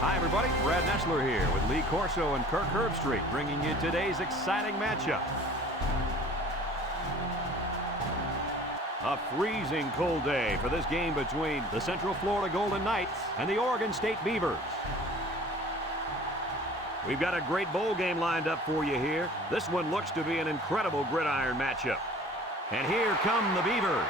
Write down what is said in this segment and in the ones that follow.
Hi, everybody. Brad Nessler here with Lee Corso and Kirk Herbstreit, bringing you today's exciting matchup. A freezing cold day for this game between the Central Florida Golden Knights and the Oregon State Beavers. We've got a great bowl game lined up for you here. This one looks to be an incredible gridiron matchup. And here come the Beavers.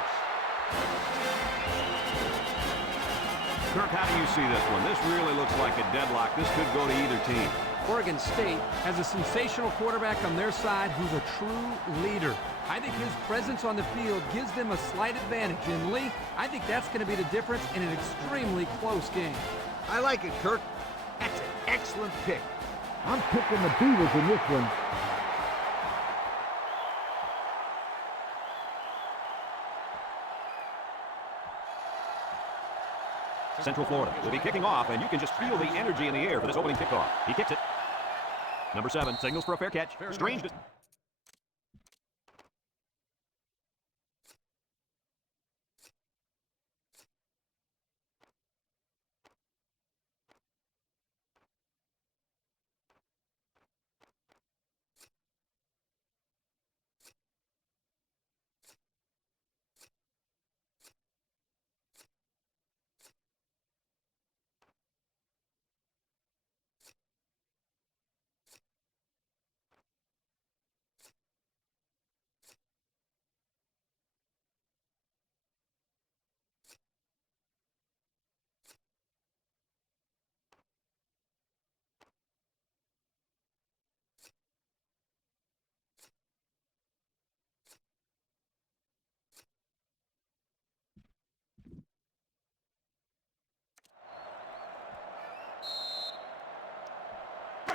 Kirk, how do you see this one? This really looks like a deadlock. This could go to either team. Oregon State has a sensational quarterback on their side who's a true leader. I think his presence on the field gives them a slight advantage. And Lee, I think that's going to be the difference in an extremely close game. I like it, Kirk. That's an excellent pick. I'm picking the Beavers in this one. Central Florida will be kicking off, and you can just feel the energy in the air for this opening kickoff. He kicks it. Number 7 signals for a fair catch. Strange.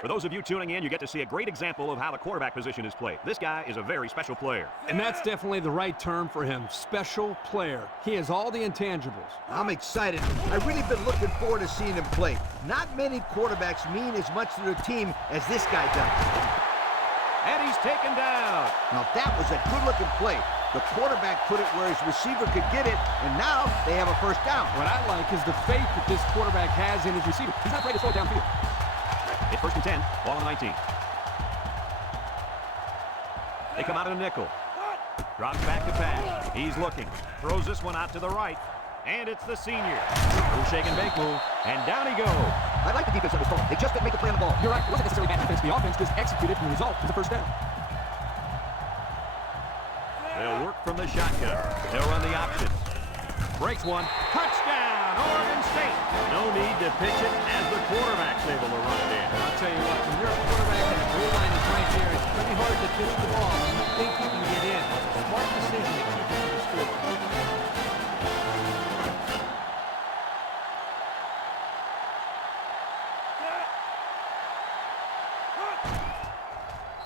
For those of you tuning in, you get to see a great example of how the quarterback position is played. This guy is a very special player. And that's definitely the right term for him, special player. He has all the intangibles. I'm excited. I've really been looking forward to seeing him play. Not many quarterbacks mean as much to their team as this guy does. And he's taken down. Now that was a good-looking play. The quarterback put it where his receiver could get it, and now they have a first down. What I like is the faith that this quarterback has in his receiver. He's not afraid to throw it downfield. It's 1st and 10, ball on the 19. They come out in a nickel. Drops back to pass. He's looking. Throws this one out to the right. And it's the senior. Little shake and bake move. And down he goes. I like the defense on this ball. They just didn't make a play on the ball. You're right. It wasn't necessarily bad defense. The offense just executed, and the result was a first down. They'll work from the shotgun. They'll run the option. Breaks one. Touchdown, Oregon State. No need to pitch it as the quarterback's able to run it in. I'll tell you what, when you're a quarterback and the goal line is right there, it's pretty hard to pitch the ball when you think you can get in. It's a smart decision to keep it to the score.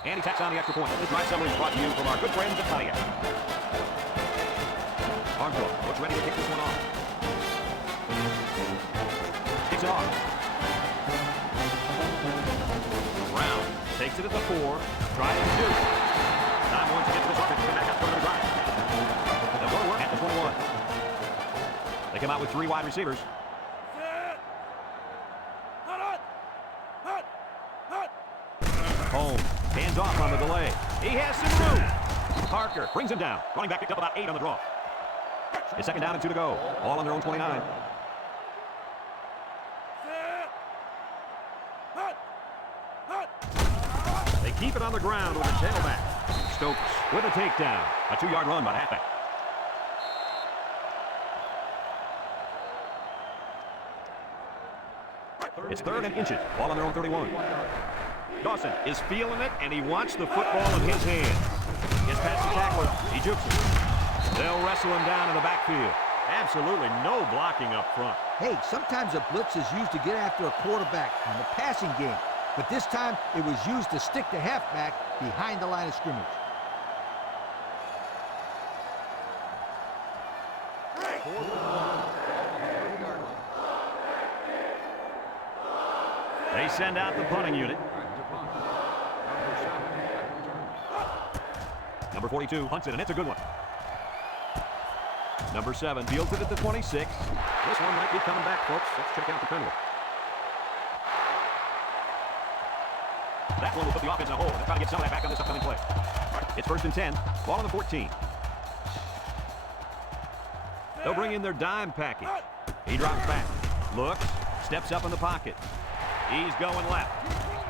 And he tacks on the extra point. This drive summary is brought to you from our good friends at Pontiac. Armstrong looks ready to kick this one off. Kicks it off. Brown takes it at the 4. Tries to do. Time once to get to this offense. Come back out for another drive. They'll go to work at the 21. They come out with 3 wide receivers. Home. Hands off on the delay. He has some room. Parker brings him down. Running back picked up about 8 on the draw. It's 2nd down and 2 to go. All on their own 29. They keep it on the ground with a tailback. Stokes with a takedown. A 2-yard run by the halfback. It's 3rd and inches. Ball on their own 31. Dawson is feeling it, and he wants the football in his hands. Gets past the tackler. He jukes him. They'll wrestle him down in the backfield. Absolutely no blocking up front. Hey, sometimes a blitz is used to get after a quarterback in the passing game. But this time, it was used to stick the halfback behind the line of scrimmage. They send out the punting unit. Number 42 hunts it, and it's a good one. Number 7 fields it at the 26. This one might be coming back, folks. Let's check out the penalty. That one will put the offense in a hole. They're trying to get some of that back on this upcoming play. It's 1st and 10. Ball on the 14. They'll bring in their dime package. He drops back. Looks. Steps up in the pocket. He's going left.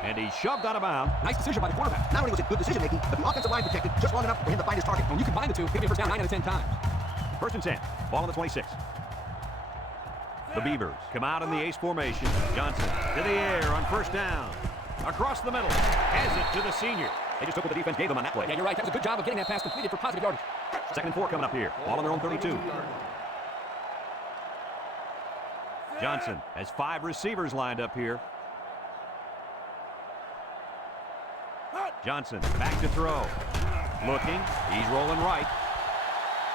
And he's shoved out of bounds. Nice decision by the quarterback. Not only was it good decision making, but the offensive line protected just long enough for him to find his target. When you combine the two, give me a first down 9 out of 10 times. 1st and 10. Ball on the 26. The Beavers come out in the ace formation. Johnson to the air on 1st down. Across the middle. Has it to the senior. They just took what the defense gave them on that play. Yeah, you're right. That was a good job of getting that pass completed for positive yardage. 2nd and 4 coming up here. Ball on their own 32. Johnson has 5 receivers lined up here. Johnson back to throw. Looking. He's rolling right.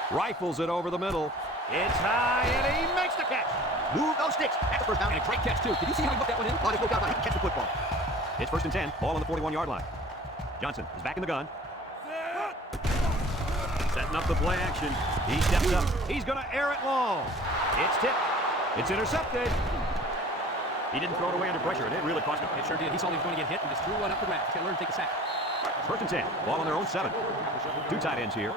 Rifles it over the middle. It's high, and he makes the catch. Move those sticks. That's the first down. And a great catch, too. Did you see how he looked that one in? Oh, there's no doubt about it. He can catch the football. It's 1st and 10. Ball on the 41-yard line. Johnson is back in the gun. Setting up the play action. He steps up. He's going to air it long. It's tipped. It's intercepted. He didn't throw it away under pressure, and it really cost him. It sure did. He saw he was going to get hit and just threw one up the ground. He's going to learn to take a sack. 1st and 10. Ball on their own 7. 2 tight ends here.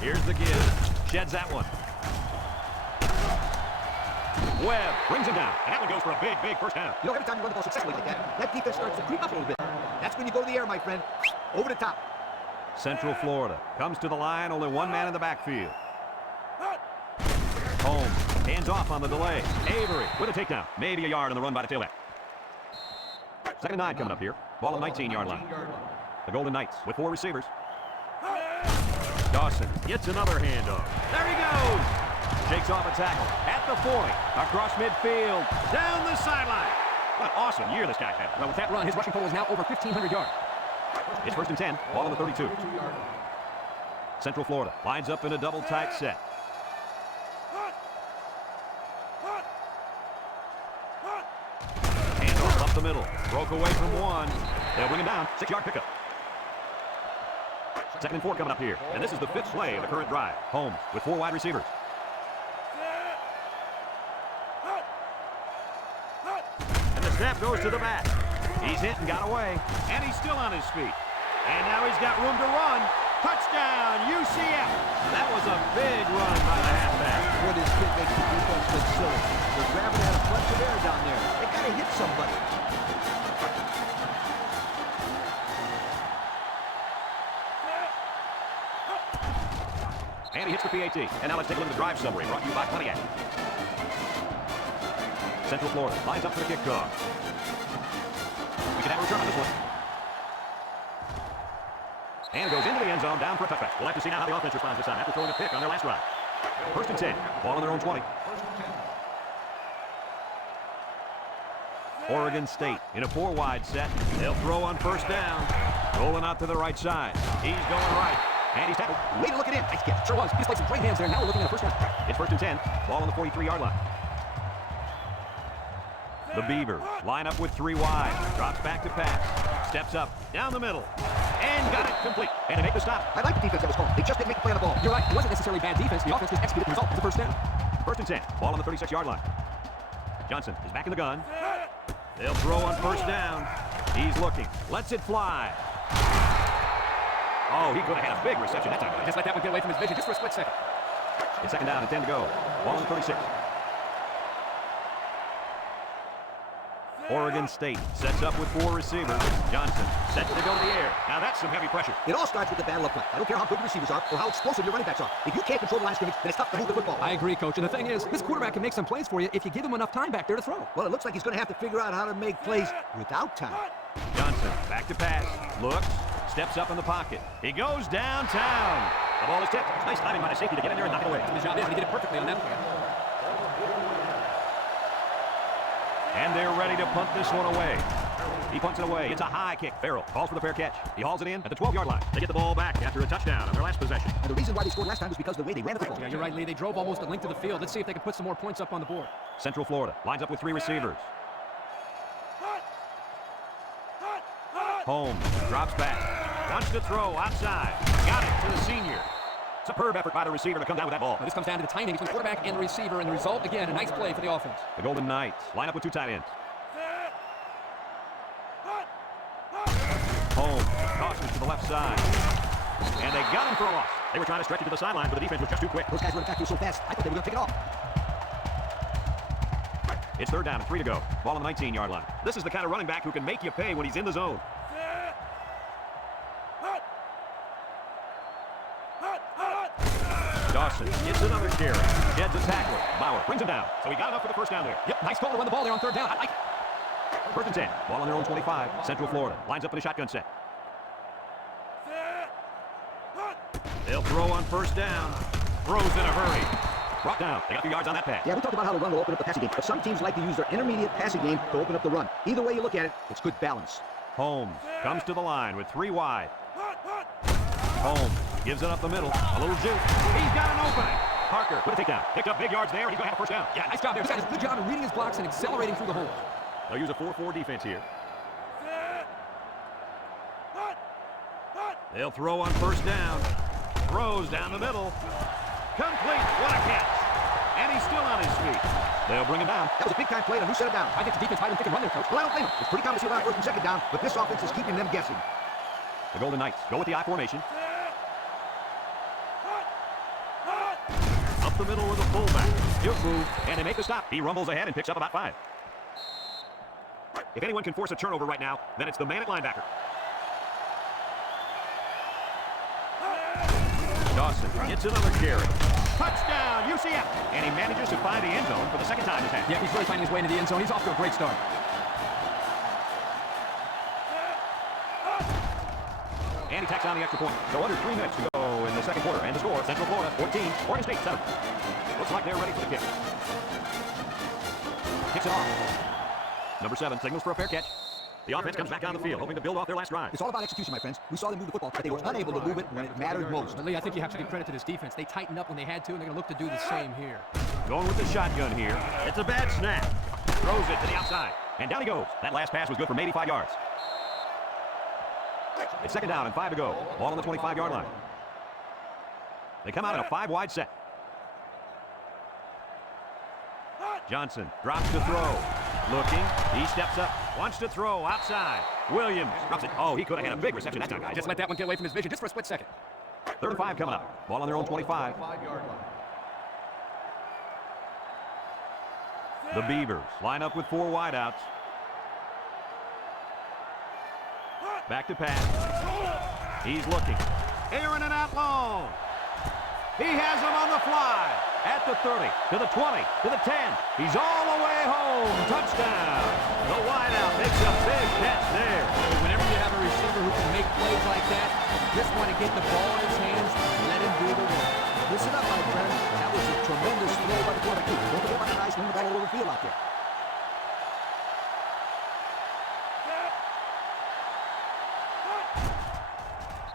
Here's the give. Sheds that one. Webb brings him down. And that one goes for a big, big first down. You know, every time you run the ball successfully like that, that defense starts to creep up a little bit. That's when you go to the air, my friend. Over the top. Central Florida comes to the line. Only one man in the backfield. Holmes hands off on the delay. Avery with a takedown. Maybe a yard on the run by the tailback. 2nd and 9 coming up here. Ball on the 19-yard line. The Golden Knights with 4 receivers. Dawson gets another handoff. There he goes. Shakes off a tackle at the 40. Across midfield. Down the sideline. What an awesome year this guy's had. Well, with that run, his rushing total is now over 1,500 yards. It's 1st and 10. Ball on the 32. Central Florida lines up in a double tight set. Handoff up the middle. Broke away from one. They'll bring him down. 6-yard pickup. 2nd and 4 coming up here. And this is the 5th play of the current drive. Holmes with 4 wide receivers. And the snap goes to the back. He's hit and got away. And he's still on his feet. And now he's got room to run. Touchdown, UCF. That was a big run by the halfback. Boy, this kid makes the defense look silly. They're grabbing at a bunch of air down there. They got to hit somebody. And he hits the PAT. And now let's take a look at the drive summary brought to you by Pontiac. Central Florida lines up for the kickoff. We can have a return on this one. And goes into the end zone, down for a touchback. We'll have to see now how the offense responds this time after throwing a pick on their last drive. 1st and 10. Ball on their own 20. Oregon State in a 4-wide set. They'll throw on 1st down. Rolling out to the right side. He's going right. And he's tackled. Way to look at him. Nice catch. Sure was. He just played some great hands there. Now we're looking at a 1st down. It's 1st and 10. Ball on the 43-yard line. The Beavers line up with 3 wide. Drops back to pass. Steps up. Down the middle. And got it complete. And they make the stop. I like the defense that was called. They just didn't make the play on the ball. You're right. It wasn't necessarily bad defense. The offense just executed the result. It's a 1st down. 1st and 10. Ball on the 36-yard line. Johnson is back in the gun. They'll throw on 1st down. He's looking. Lets it fly. Oh, he could have had a big reception that time. Just let that one get away from his vision just for a split second. It's 2nd down and 10 to go. Ball on the 36. Oregon State sets up with 4 receivers. Johnson set to go to the air. Now that's some heavy pressure. It all starts with the battle up front. I don't care how good the receivers are or how explosive your running backs are. If you can't control the line of scrimmage, then it's tough to move the football. I agree, Coach. And the thing is, this quarterback can make some plays for you if you give him enough time back there to throw. Well, it looks like he's going to have to figure out how to make plays without time. Johnson back to pass. Looks. Steps up in the pocket. He goes downtown. The ball is tipped. Nice timing by the safety to get in there and knock it away. His job is, and he did it perfectly on that play. And they're ready to punt this one away. He punts it away. It's a high kick. Farrell calls for the fair catch. He hauls it in at the 12-yard line. They get the ball back after a touchdown on their last possession. And the reason why they scored last time was because of the way they ran the football. Yeah, you're right, Lee. They drove almost a length of the field. Let's see if they can put some more points up on the board. Central Florida lines up with 3 receivers. Holmes drops back. Wants to throw outside. Got it to the senior. Superb effort by the receiver to come down with that ball. Well, this comes down to the timing between the quarterback and the receiver, and the result, again, a nice play for the offense. The Golden Knights line up with 2 tight ends. Holmes tosses to the left side. And they got him for a loss. They were trying to stretch it to the sideline, but the defense was just too quick. Those guys were attacking so fast, I thought they were going to take it off. It's 3rd down and 3 to go. Ball on the 19-yard line. This is the kind of running back who can make you pay when he's in the zone. Dawson gets another carry. Sheds a tackler. Bauer brings him down. So he got enough for the first down there. Yep, nice call to run the ball there on 3rd down. I like it. 1st and 10. Ball on their own 25. Central Florida lines up in a shotgun set. They'll throw on 1st down. Throws in a hurry. Brought down. They got 2 yards on that pass. Yeah, we talked about how the run will open up the passing game, but some teams like to use their intermediate passing game to open up the run. Either way you look at it, it's good balance. Holmes comes to the line with 3 wide. Holmes gives it up the middle. A little juke. He's got an opening. Parker with a takedown. Picked up big yards there, and he's going to have a 1st down. Yeah, nice job there. This guy does a good job of reading his blocks and accelerating through the hole. They'll use a 4-4 defense here. They'll throw on 1st down. Throws down the middle. Complete. What a catch. And he's still on his feet. They'll bring him down. That was a big-time play, and who set it down? I think the defense might have taken a run there, Coach. Well, I don't blame him. It's pretty common to see a lot of 1st and 2nd down, but this offense is keeping them guessing. The Golden Knights go with the I formation. Up the middle with a fullback. Good move, and they make the stop. He rumbles ahead and picks up about 5. If anyone can force a turnover right now, then it's the man at linebacker. Dawson gets another carry. Touchdown, UCF! And he manages to find the end zone for the 2nd time this half. Yeah, he's really finding his way into the end zone. He's off to a great start. And he tacks on the extra point. So under 3 minutes to go in the 2nd quarter. And the score, Central Florida 14, Oregon State 7. Looks like they're ready for the kick. Kicks it off. Number 7 signals for a fair catch. The offense comes back on the field, hoping to build off their last drive. It's all about execution, my friends. We saw them move the football, but they were unable to move it when it mattered most. But Lee, I think you have to give credit to this defense. They tightened up when they had to, and they're going to look to do the same here. Going with the shotgun here. It's a bad snap. Throws it to the outside. And down he goes. That last pass was good for maybe 5 yards. It's 2nd down and 5 to go. Ball on the 25-yard line. They come out in a 5-wide set. Johnson drops to throw. Looking. He steps up. Wants to throw outside. Williams drops it. Oh, he could have had a big reception that time, guys. Just let that one get away from his vision just for a split second. 3rd and 5 coming up. Ball on their own 25. The Beavers line up with 4 wideouts. Back to pass. He's looking. Aaron and out long. He has him on the fly. At the 30, to the 20, to the 10. He's all the way home. Touchdown. The wideout makes a big catch there. Whenever you have a receiver who can make plays like that, you just want to get the ball in his hands and let him do the work. Listen up, my friend. That was a tremendous throw by the quarterback. Don't forget about the guys moving the ball all over the field out there.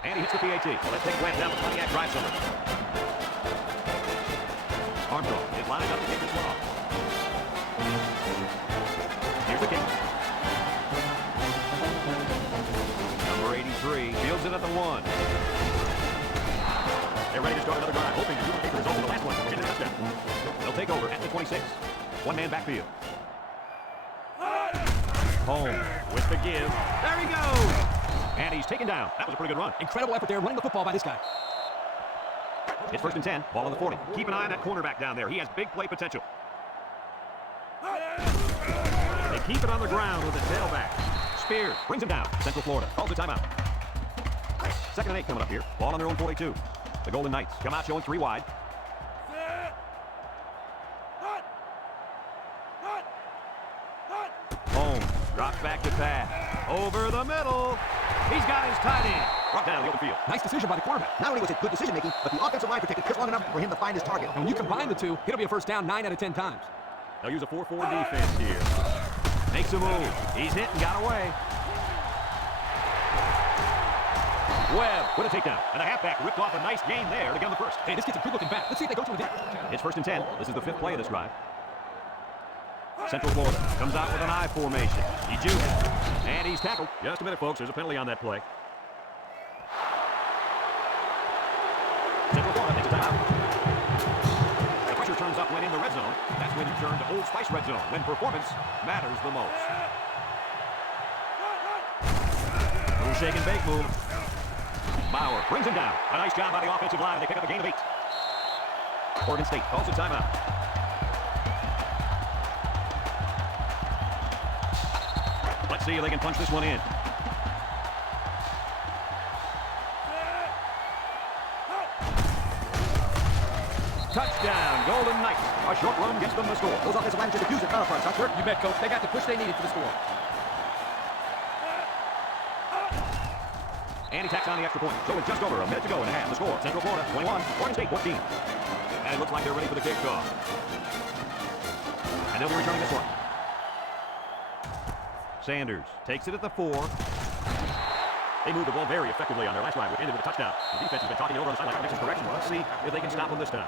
And he hits the PAT. Let's take a glance down the Pontiac drive center. Armstrong is lining up to kick this one off. Here's the kick. Number 83 fields it at the 1. They're ready to start another drive, hoping to duplicate the result of the last one. Get a touchdown. They'll take over at the 26. 1-man backfield. Holmes with the give. There he goes. And he's taken down. That was a pretty good run. Incredible effort there, running the football by this guy. It's 1st and 10. Ball on the 40. Keep an eye on that cornerback down there. He has big play potential. They keep it on the ground with the tailback. Spears brings him down. Central Florida calls the timeout. 2nd and 8 coming up here. Ball on their own 42. The Golden Knights come out showing 3 wide. Holmes drops back to pass. Over the middle. He's got his tight end. Brought down the open field. Nice decision by the quarterback. Not only was it good decision-making, but the offensive line protected just long enough for him to find his target. And when you combine the two, it'll be a 1st down 9 out of 10 times. They'll use a 4-4 defense here. Makes a move. He's hit and got away. Webb with a takedown. And the halfback ripped off a nice gain there to get him the first. Hey, this gets a good looking back. Let's see if they go to it. It's 1st and 10. This is the 5th play of this drive. Central Florida comes out with an I formation. He jukes. And he's tackled. Just a minute, folks. There's a penalty on that play. Central Florida takes a timeout. The pressure turns up when in the red zone. That's when you turn to Old Spice red zone, when performance matters the most. Little shake and bake move. Bauer brings him down. A nice job by the offensive line. They pick up a gain of 8. Oregon State calls a timeout. Let's see if they can punch this one in. Touchdown, Golden Knights. A short run gets them the score. Those offensive linemen just abuse their counterparts, huh, Kurt? You bet, Coach. They got the push they needed for the score. And he tacks on the extra point. So with just over a minute to go in the half, the score, Central Florida 21, Oregon State 14. And it looks like they're ready for the kickoff. And they'll be returning this one. Sanders takes it at the 4. They moved the ball very effectively on their last drive, which ended with a touchdown. The defense has been talking over on the sideline in direction. Let's see if they can stop them this time.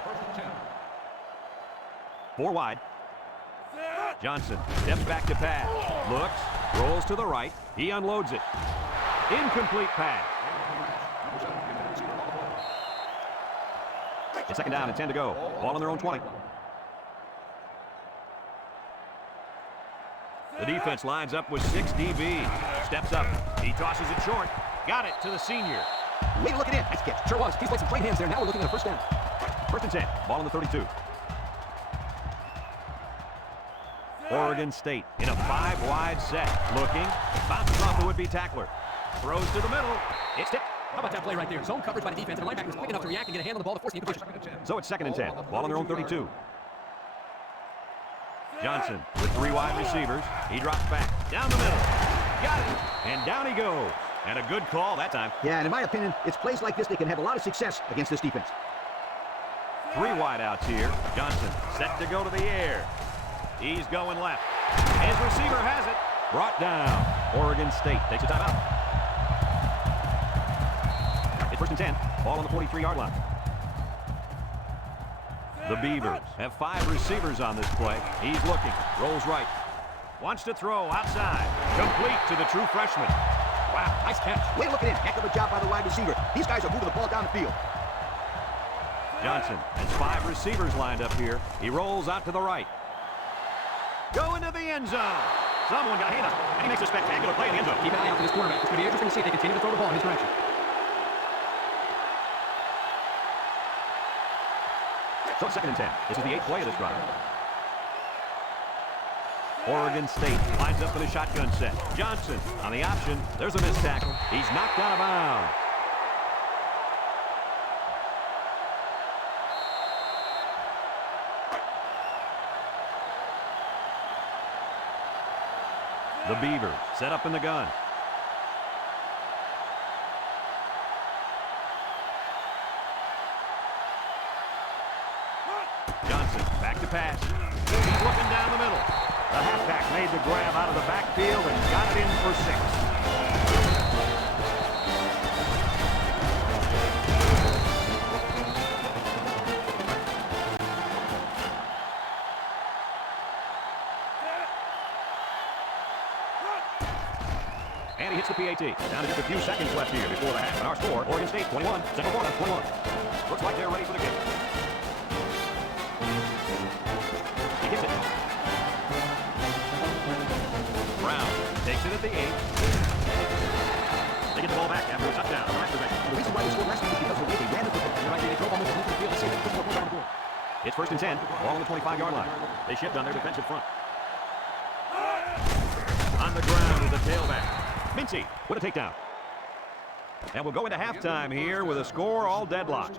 4 wide. Johnson steps back to pass. Looks, rolls to the right. He unloads it. Incomplete pass. It's second down and 10 to go. Ball on their own 20. The defense lines up with 6 DBs. Steps up. He tosses it short. Got it to the senior. Way to look it in. Nice catch. Sure was. He's played some great hands there. Now we're looking at a first down. First and 10. Ball on the 32. Oregon State in a 5-wide set. Looking. Bounces off the would-be tackler. Throws to the middle. It's tipped. How about that play right there? Zone coverage by the defense, and the linebacker was quick enough to react and get a hand on the ball to force the incompletion. So it's second and 10. Ball on their own 32. Johnson with 3 wide receivers. He drops back. Down the middle. Got it. And down he goes. And a good call that time. Yeah, and in my opinion, it's plays like this that can have a lot of success against this defense. 3 wide outs here. Johnson set to go to the air. He's going left. His receiver has it. Brought down. Oregon State takes a timeout. It's first and 10. Ball on the 43-yard line. The Beavers have 5 receivers on this play. He's looking. Rolls right. Wants to throw outside. Complete to the true freshman. Wow, nice catch. Way to look it in. Heck of a job by the wide receiver. These guys are moving the ball down the field. Johnson has 5 receivers lined up here. He rolls out to the right. Go into the end zone. Someone got a hand up, and he makes a spectacular play in the end zone. Keep an eye out for this quarterback. It's going to be interesting to see if they continue to throw the ball in his direction. So it's second and 10. This is the 8th play of this drive. Oregon State lines up for the shotgun set. Johnson on the option. There's a missed tackle. He's knocked out of bounds. The Beavers set up in the gun. Johnson back to pass. He's looking down the middle. The halfback made the grab out of the backfield and got it in for 6. And he hits the PAT. Down to just a few seconds left here before the half. And our score, Oregon State 21, Central Florida 21. Looks like they're ready for the kick. He gets it. Brown takes it at the 8. They get the ball back after a touchdown. The reason why they scored last week is because of the way they ran the football. You're right, they drove almost the field. Let's see if they push more points on the board. It's first and 10. Ball on the 25-yard line. They shift on their defensive front. On the ground is the tailback. Mincy with a takedown. And we'll go into halftime here with a score all deadlocked.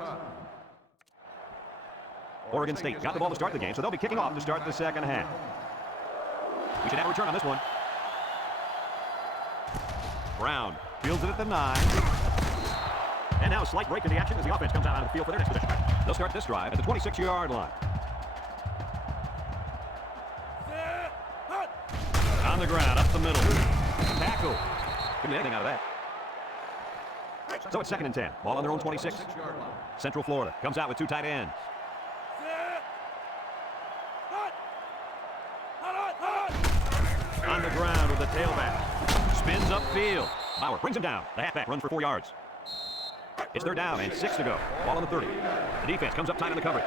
Oregon State got the ball to start the game, so they'll be kicking off to start the second half. We should have a return on this one. Brown fields it at the 9. And now a slight break in the action as the offense comes out on the field for their next possession. They'll start this drive at the 26-yard line. On the ground, up the middle. Tackle. Couldn't get anything out of that. So it's second and 10. Ball on their own 26. Central Florida comes out with 2 tight ends. On the ground with the tailback. spins upfield. Bauer brings him down. The halfback runs for 4 yards. It's third down and 6 to go. Ball on the 30. The defense comes up tight on the coverage.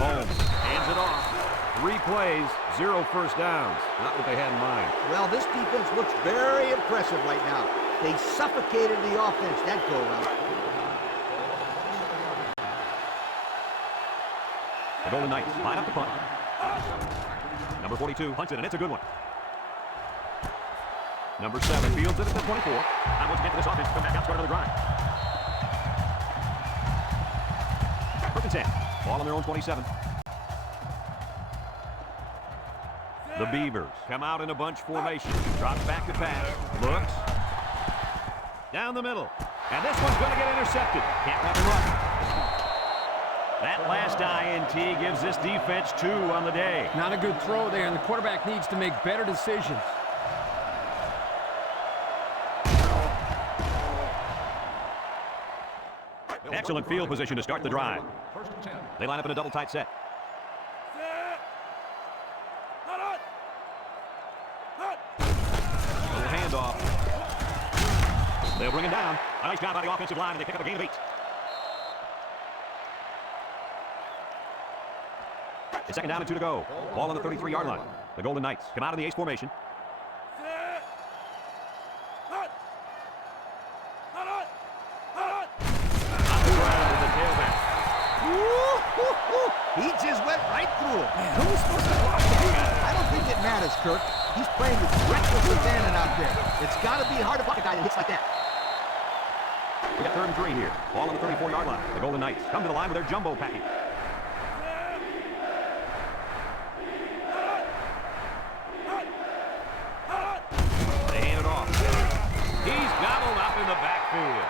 Holmes hands it off. 3 plays, 0 first downs. Not what they had in mind. Well, this defense looks very impressive right now. They suffocated the offense that go-around. The Golden Knights line up the punt. Number 42 punts it, and it's a good one. Number 7 fields it at the 24. Time once again for this offense to come back out, start another drive. First and 10. Ball on their own 27. The Beavers come out in a bunch formation. Drops back to pass. Looks. Down the middle. And this one's going to get intercepted. Can't wrap him up. That last INT gives this defense 2 on the day. Not a good throw there, and the quarterback needs to make better decisions. Excellent field position to start the drive. They line up in a double tight set. Little handoff. They'll bring him down. A nice job by the offensive line, and they pick up a gain of 8. It's second down and 2 to go. Ball on the 33-yard line. The Golden Knights come out in the ace formation. He just went right through him. Who was supposed to block that? I don't think it matters, Kirk. He's playing with reckless abandon out there. It's got to be hard to block a guy that hits like that. We got 3rd and 3 here. Ball on the 34-yard line. The Golden Knights come to the line with their jumbo package. They hand it off. He's gobbled up in the backfield.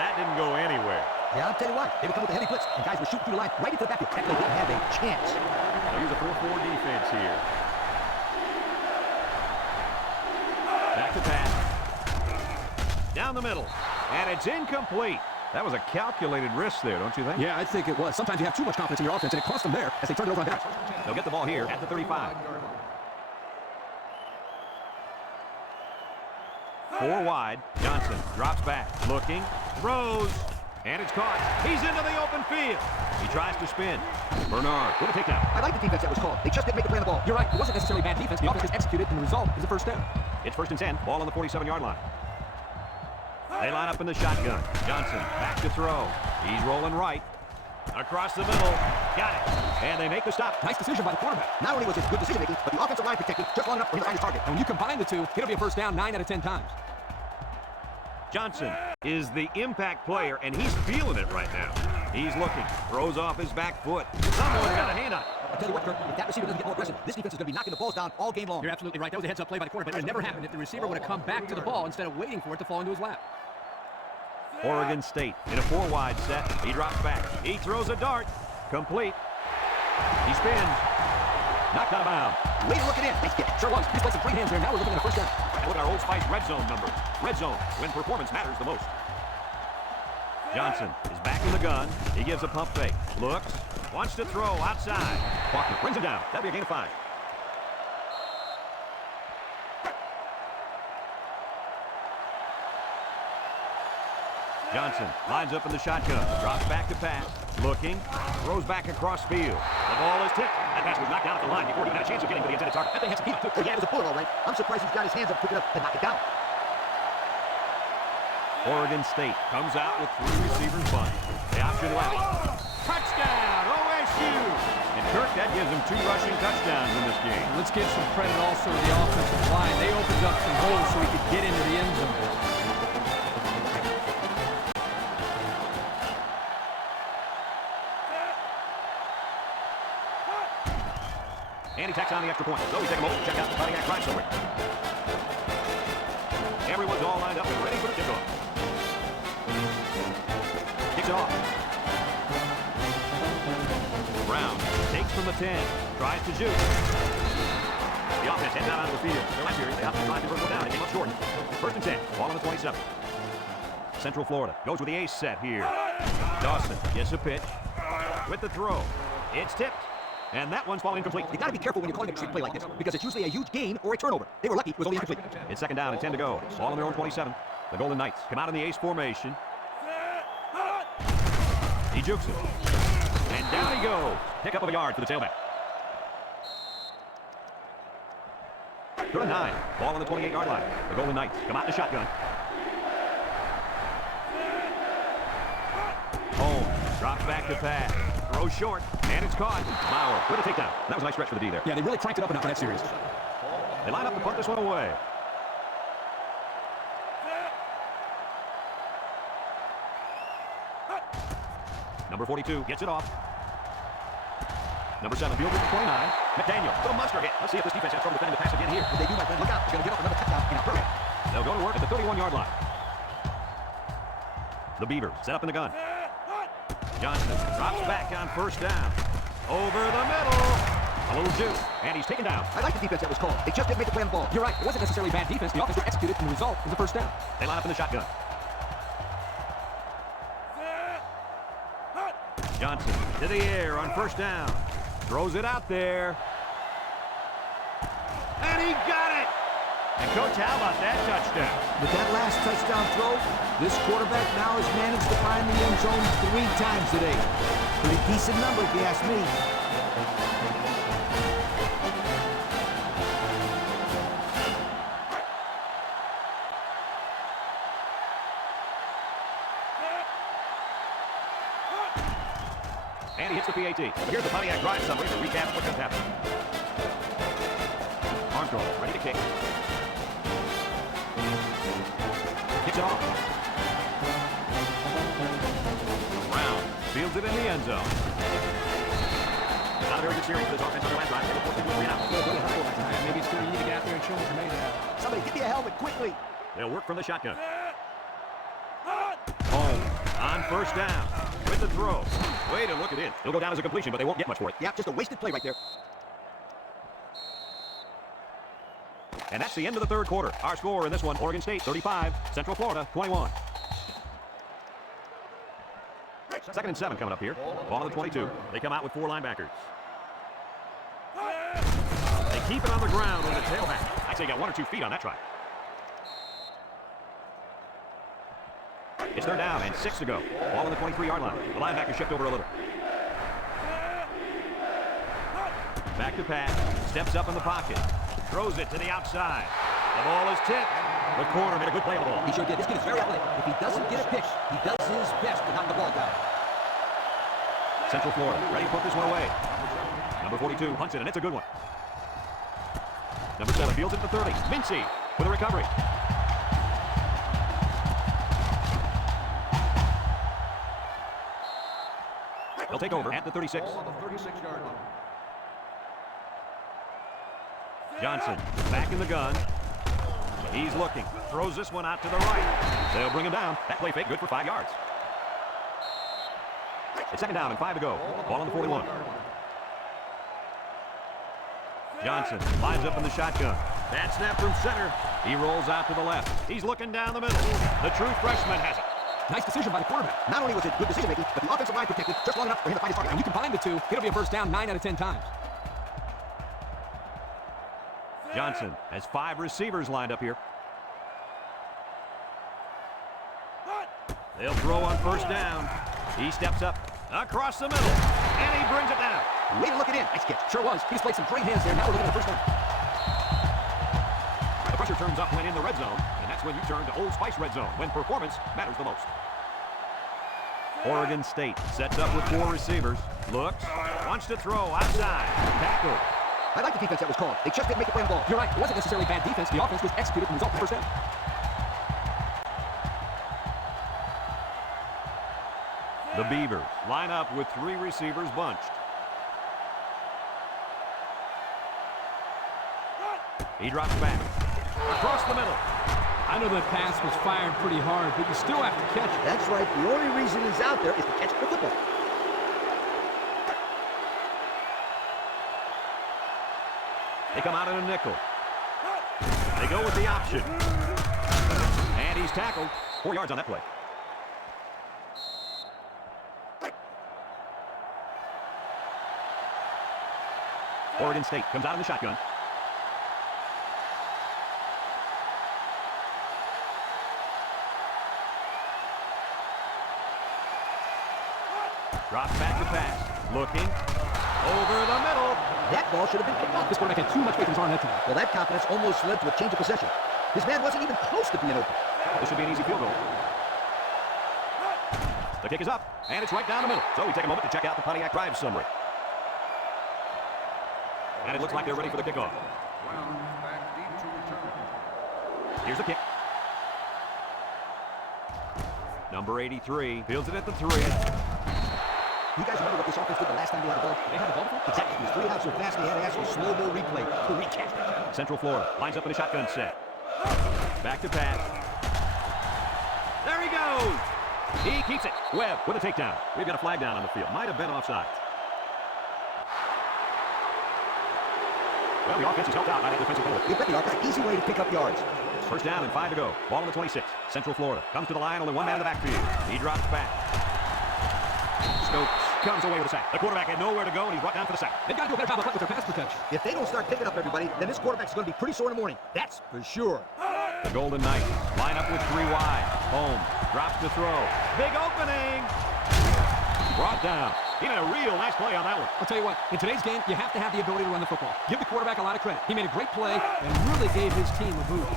That didn't go anywhere. Yeah, I'll tell you what. They would come with a heavy blitz, and guys were shooting through the line right into the backfield. That play didn't have a chance. They'll use a 4-4 defense here. Back to pass. Down the middle. And it's incomplete. That was a calculated risk there, don't you think? Yeah, I think it was. Sometimes you have too much confidence in your offense, and it cost them there as they turned it over on downs. They'll get the ball here at the 35. 4 wide. Johnson drops back. Looking. Throws. And it's caught. He's into the open field. He tries to spin. Bernard with a takedown. I like the defense that was called. They just didn't make the play on the ball. You're right. It wasn't necessarily bad defense. The offense just executed, and the result is a first down. It's 1st and 10. Ball on the 47-yard line. They line up in the shotgun. Johnson back to throw. He's rolling right. Across the middle. Got it. And they make the stop. Nice decision by the quarterback. Not only was it good decision-making, but the offensive line protected just long enough for him to find his target. And when you combine the two, it'll be a first down 9 out of 10 times. Johnson is the impact player, and he's feeling it right now. He's looking. Throws off his back foot. Someone's got a hand on it. I'll tell you what, Kirk, if that receiver doesn't get more aggressive, this defense is going to be knocking the balls down all game long. You're absolutely right. That was a heads-up play by the quarterback. It would never happened if the receiver would have come back to the ball instead of waiting for it to fall into his lap. Oregon State in a 4-wide set. He drops back. He throws a dart. Complete. He spins. Knocked out of bounds. Way to look it in. Nice kick. Sure was. He's played some great hands there. Now we're looking at a first down. And look at our Old Spice red zone numbers. Red zone, when performance matters the most. Johnson is back in the gun. He gives a pump fake. Looks. Wants to throw outside. Faulkner brings him down. That'll be a gain of 5. Johnson lines up in the shotgun. Drops back to pass. Looking. Throws back across field. The ball is tipped. That pass was knocked down at the line before he even had a chance of getting to the intended target. That thing has some heat, too. Yeah, it was a bullet, all right. I'm surprised he's got his hands up quick enough to knock it down. Oregon State comes out with 3 receivers bunt. They option left. Touchdown, OSU! And Kirk, that gives them 2 rushing touchdowns in this game. Let's give some credit also to the offensive line. They opened up some holes so he could get into the end zone. And he tacks on the extra point. So we take a moment to check out the cardiac crime story. Everyone's all lined up and ready for the kickoff. Kicks it off. Brown takes from the 10. Tries to shoot. The offense heads out onto the field. Their last series, they have to drive to first one down. They came up short. 1st and 10. Ball on the 27. Central Florida goes with the ace set here. Dawson gets a pitch. With the throw. It's tipped. And that one's falling incomplete. You got to be careful when you're calling a trick play like this because it's usually a huge gain or a turnover. They were lucky it was only incomplete. It's second down and 10 to go. Ball on their own 27. The Golden Knights come out in the ace formation. He jukes it. And down he goes. Pick up of a yard for the tailback. 3rd and 9. Ball on the 28-yard line. The Golden Knights come out in the shotgun. Holmes drops back to pass. Throws short, and it's caught. Bauer with a takedown. That was a nice stretch for the D there. Yeah, they really cranked it up enough for that series. They line up to punt this one away. Number 42 gets it off. Number 7 fields it to 29. McDaniel, little monster hit. Let's see if this defense has trouble defending the pass again here. If they do, my friend, look out. It's going to give up another touchdown in a hurry. They'll go to work at the 31-yard line. The Beavers set up in the gun. Johnson drops back on 1st down. Over the middle. A little juice, and he's taken down. I like the defense that was called. They just didn't make the play on the ball. You're right. It wasn't necessarily bad defense. The offense were executed, and the result was a 1st down. They line up in the shotgun. Johnson to the air on 1st down. Throws it out there. And he got it! And Coach, how about that touchdown? With that last touchdown throw, this quarterback now has managed to find the end zone 3 times today. Pretty decent number, if you ask me. And he hits the PAT. But here's the Pontiac drive summary to recap what just happened. Armstrong ready to kick. Kicks it off. Brown fields it in the end zone. Not a very good series for this offense on the last drive. They'll force it to 3 and out. Maybe it's good you need to get out there and show what you're made of. Somebody get me a helmet quickly. They'll work from the shotgun. Holmes on 1st down with the throw. Way to look it in. He'll go down as a completion, but they won't get much for it. Yeah, just a wasted play right there. And that's the end of the 3rd quarter. Our score in this one, Oregon State 35, Central Florida 21. 2nd and 7 coming up here. Ball on the 22. They come out with 4 linebackers. They keep it on the ground with the tailback. I'd say got 1 or 2 feet on that try. It's 3rd down and 6 to go. Ball on the 23-yard line. The linebacker shift over a little. Back to pass. Steps up in the pocket. Throws it to the outside. The ball is tipped. The corner made a good play on the ball. He sure did. This kid is very athletic. If he doesn't get a pick, he does his best to knock the ball down. Central Florida ready to put this one away. Number 42 hunts it, and it's a good one. Number 7 fields it to 30. Mincy with a recovery. They'll take over at the 36. Johnson back in the gun. He's looking. Throws this one out to the right. They'll bring him down. That play fake good for 5 yards. It's 2nd down and 5 to go. Ball on the 41. Johnson lines up in the shotgun. Bad snap from center. He rolls out to the left. He's looking down the middle. The true freshman has it. Nice decision by the quarterback. Not only was it good decision-making, but the offensive line protected just long enough for him to find his target. And you combine the two, it'll be a 1st down 9 out of 10 times. Johnson has 5 receivers lined up here. They'll throw on 1st down. He steps up across the middle, and he brings it down. Way to look it in. Nice catch. Sure was. He displayed some great hands there. Now we're looking at the 1st down. The pressure turns up when in the red zone, and that's when you turn to Old Spice red zone, when performance matters the most. Oregon State sets up with 4 receivers. Looks, wants to throw outside. Tackle. I like the defense that was called. They just didn't make the play on the ball. You're right. It wasn't necessarily bad defense. The offense was executed and result was 1st down. The Beavers line up with 3 receivers bunched. He drops back. Across the middle. I know that pass was fired pretty hard, but you still have to catch it. That's right. The only reason he's out there is to catch the football. They come out in a nickel. They go with the option. And he's tackled. 4 yards on that play. Oregon State comes out in the shotgun. Drops back to pass. Looking. Over the middle. That ball should have been picked off. This quarterback had too much weight in his arm that time. Well, that confidence almost led to a change of possession. His man wasn't even close to being open. This should be an easy field goal. The kick is up, and it's right down the middle. So we take a moment to check out the Pontiac drive summary. And it looks like they're ready for the kickoff. Here's the kick. Number 83 fields it at the 3. You guys remember what this offense did the last time they had the ball? They had the ball before? Exactly. It was 3 out so fast they had to ask for a slow-mo replay to recap it. Central Florida lines up in a shotgun set. Back to pass. There he goes. He keeps it. Webb with a takedown. We've got a flag down on the field. Might have been offside. Well, the offense is helped out by that defensive penalty. You bet the offense, easy way to pick up yards. First down and 5 to go. Ball on the 26. Central Florida comes to the line. Only one man in the backfield. He drops back. Stokes comes away with a sack. The quarterback had nowhere to go, and he's brought down for the sack. They've got to do a better job with their pass protection. If they don't start picking up everybody, then this quarterback's going to be pretty sore in the morning. That's for sure. The Golden Knights line up with 3 wide. Holmes drops to throw. Big opening. Brought down. He made a real nice play on that one. I'll tell you what, in today's game, you have to have the ability to run the football. Give the quarterback a lot of credit. He made a great play and really gave his team a boost.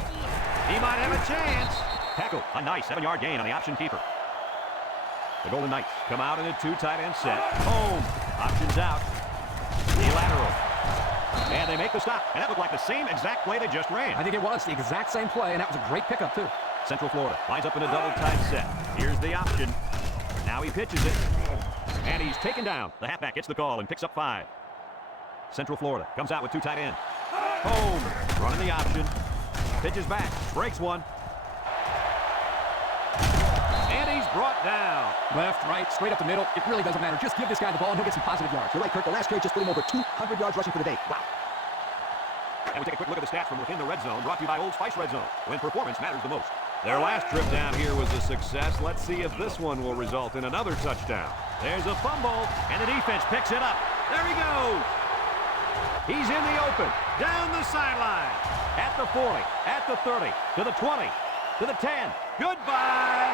He might have a chance. Tackle. A nice 7-yard gain on the option keeper. The Golden Knights come out in a 2 tight end set. Holmes options out. The lateral. And they make the stop. And that looked like the same exact play they just ran. I think it was the exact same play, and that was a great pickup, too. Central Florida lines up in a double tight set. Here's the option. Now he pitches it. And he's taken down. The halfback gets the call and picks up 5. Central Florida comes out with 2 tight ends. Holmes running the option. Pitches back. Breaks one. And he's brought down. Left, right, straight up the middle. It really doesn't matter. Just give this guy the ball, and he'll get some positive yards. You're right, Kirk. The last carry just put him over 200 yards rushing for the day. Wow. And we take a quick look at the stats from within the red zone, brought to you by Old Spice Red Zone, when performance matters the most. Their last trip down here was a success. Let's see if this one will result in another touchdown. There's a fumble, and the defense picks it up. There he goes. He's in the open, down the sideline, at the 40, at the 30, to the 20, to the 10. Goodbye.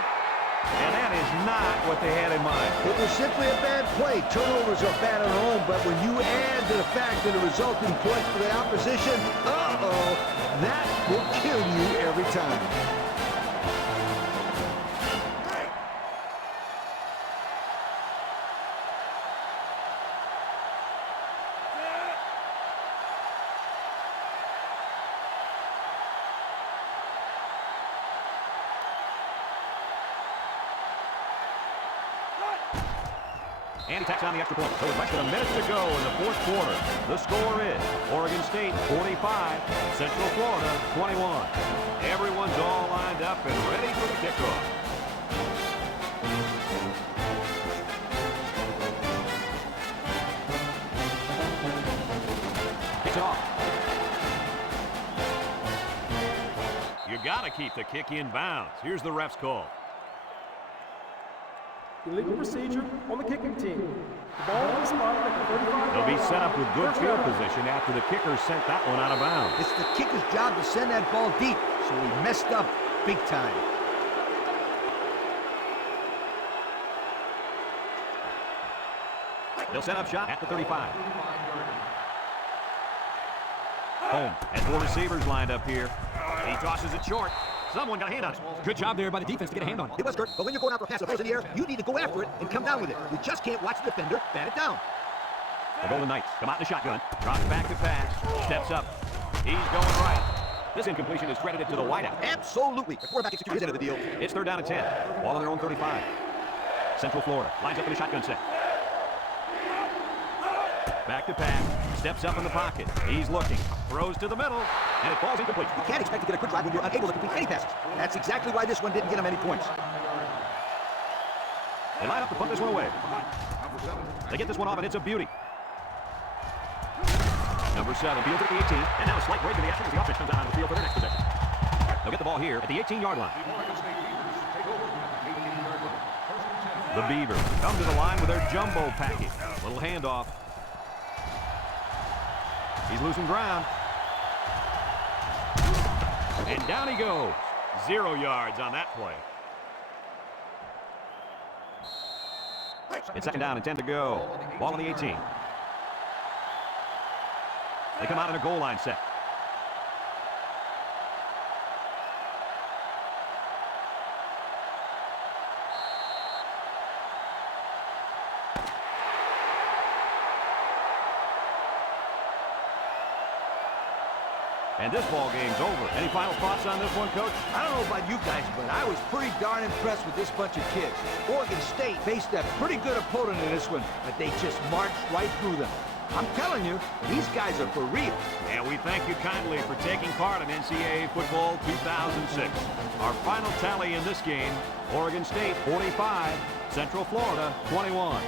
And that is not what they had in mind. It was simply a bad play. Turnovers are bad at home, but when you add to the fact that the resulting points for the opposition, that will kill you every time. And he tacks on the extra point. So with less than a minute to go in the 4th quarter, the score is Oregon State 45, Central Florida 21. Everyone's all lined up and ready for the kickoff. Kicks it off. You got to keep the kick in bounds. Here's the ref's call. Illegal procedure on the kicking team. The ball will be spotted at the 35. They'll be set up with good field position after the kicker sent that one out of bounds. It's the kicker's job to send that ball deep, so he messed up big time. They'll set up shot at the 35. Holmes has 4 receivers lined up here. He tosses it short. Someone got a hand on it. Good job there by the defense to get a hand on it. It was, Kurt, but when you're going out for a pass that goes in the air, you need to go after it and come down with it. You just can't watch the defender bat it down. The Golden Knights come out in the shotgun. Drops back to pass. Steps up. He's going right. This incompletion is credited to the wideout. Absolutely. The quarterback executes his end of the deal. It's 3rd down and 10. Ball on their own 35. Central Florida lines up in a shotgun set. Back to pass. Steps up in the pocket. He's looking. Throws to the middle. And it falls incomplete. You can't expect to get a quick drive when you're unable to complete any passes. That's exactly why this one didn't get him any points. They line up to put this one away. They get this one off, and it's a beauty. Number 7 fields at the 18. And now a slight break in the action as the offense comes out on the field for their next possession. They'll get the ball here at the 18-yard line. The Beavers come to the line with their jumbo package. Little handoff. He's losing ground. And down he goes. 0 yards on that play. It's 2nd down and 10 to go. Ball on the 18. They come out in a goal line set. And this ball game's over. Any final thoughts on this one, Coach? I don't know about you guys, but I was pretty darn impressed with this bunch of kids. Oregon State faced a pretty good opponent in this one, but they just marched right through them. I'm telling you, these guys are for real. And we thank you kindly for taking part in NCAA Football 2006. Our final tally in this game, Oregon State 45, Central Florida 21.